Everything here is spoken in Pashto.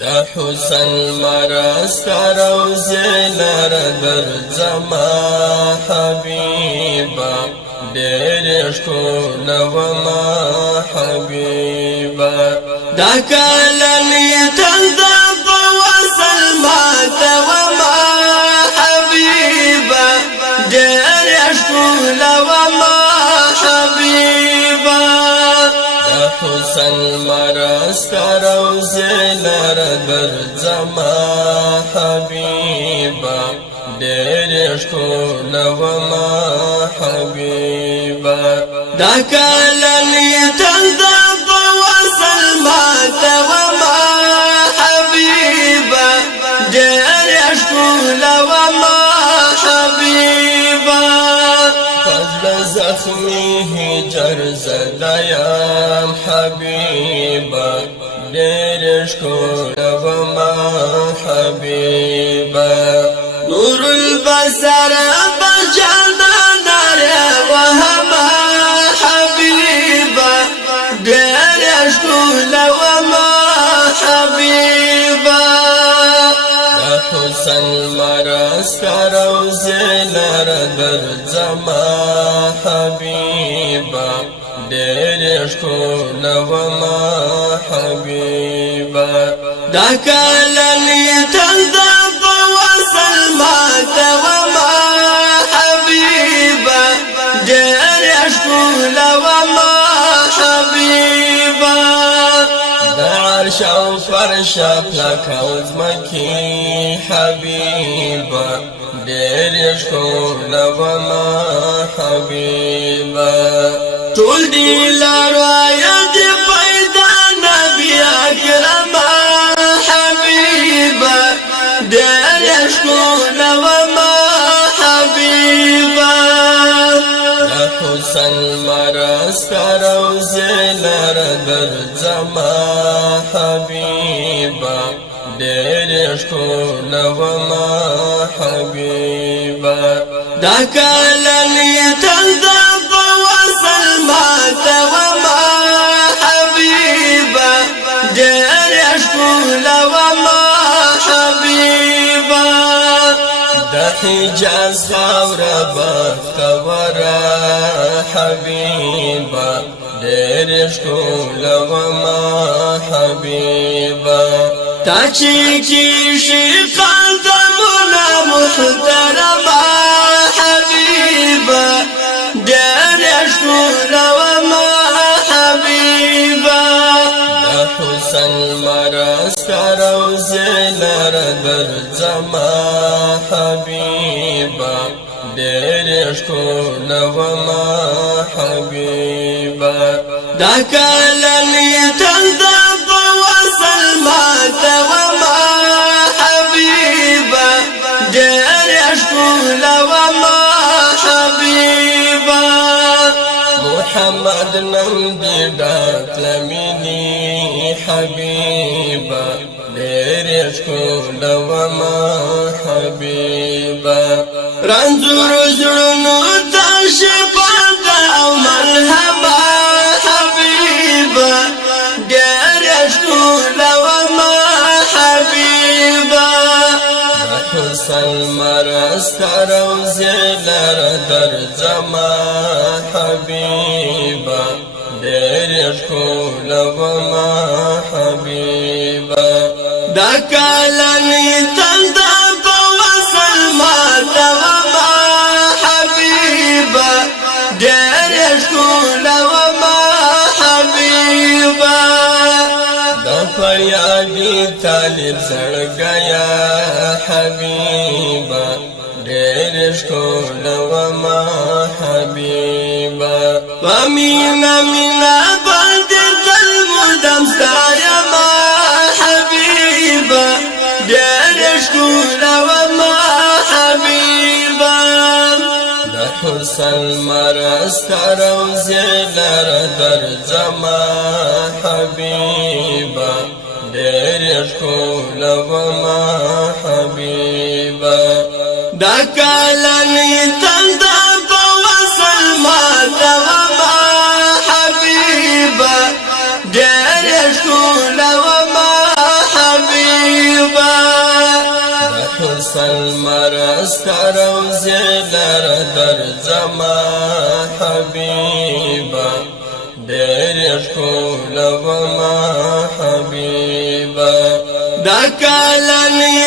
دا حسن مرست روزی لردر زما حبیبا دیر شکول و ما حبیبا دا کلمی تلدا بوصل مات و ما حبیبا دیر شکول و ما حبیبا دا حسن مرست روزی لردر زما حبیبا دیر شکول و ما حبیبا دا کلمی تلدا بوصل مات و ما حبیبا دیر شکول و ما حبیبا فضل زخمی هجر زدایم حبیبا دیر شکول و ما حبیبا نور البصر بجانا نار وهما حبيبا دير شكول وما حبيبا دا حسن مرست روزي لردر زما حبيبا دير شكول وما حبيبا دا كلمي تلدا بوصل مات وما حبيبا دير شكول وما حبيبا دا عرش او فرش افلك عظمكي حبيبا دير شكول وما حبيبا طول دي لرواية دي فايدة نبي أكرم حبيبا دير شكول وما حبيبا يا حسن مرست روزي لردر زما حبيبا دير شكول وما حبيبا دا كلمي تلدا بوصل مات وما حبيبا دير شكول وما حبيبا دا حجاز خاور بختورا حبيبا دير شكول وما حبيبا تاچی کیشی قدمنا محترما حبيبا دير شكول وما حبيبا دا حسن مرست روزي لردر زما حبيبا دير شكول وما حبيبا دا كلمي تلدا بوصل مات وما حبيبا دير شكول وما حبيبا محمد نمدي دات لمني حبيبا دير شكول وما حبيبا رنزور زرنو تشبه او ملهما حبيبا دير شكول وما حبيبا حسن مرست روزي لردر زما حبيبا دير شكول وما حبيبا دا كلمي تلدا بوصل مات وما حبيبا دير شكول وما حبيبا دا فريادي طالب زړګیا حبيبا دير شكول وما حبيبا ومينا منا بعد المدام سايما حبيبا دير شكول وما حبيبا دا حسن مرست روزي لردر زما حبيبا دير شكول وما حبيبا دا كلمي تلدا بوصل مات وما حبيبا دير شكول وما حبيبا ستروزی لر در زما حبیبا دیر ښکلوما حبیبا دا کالنی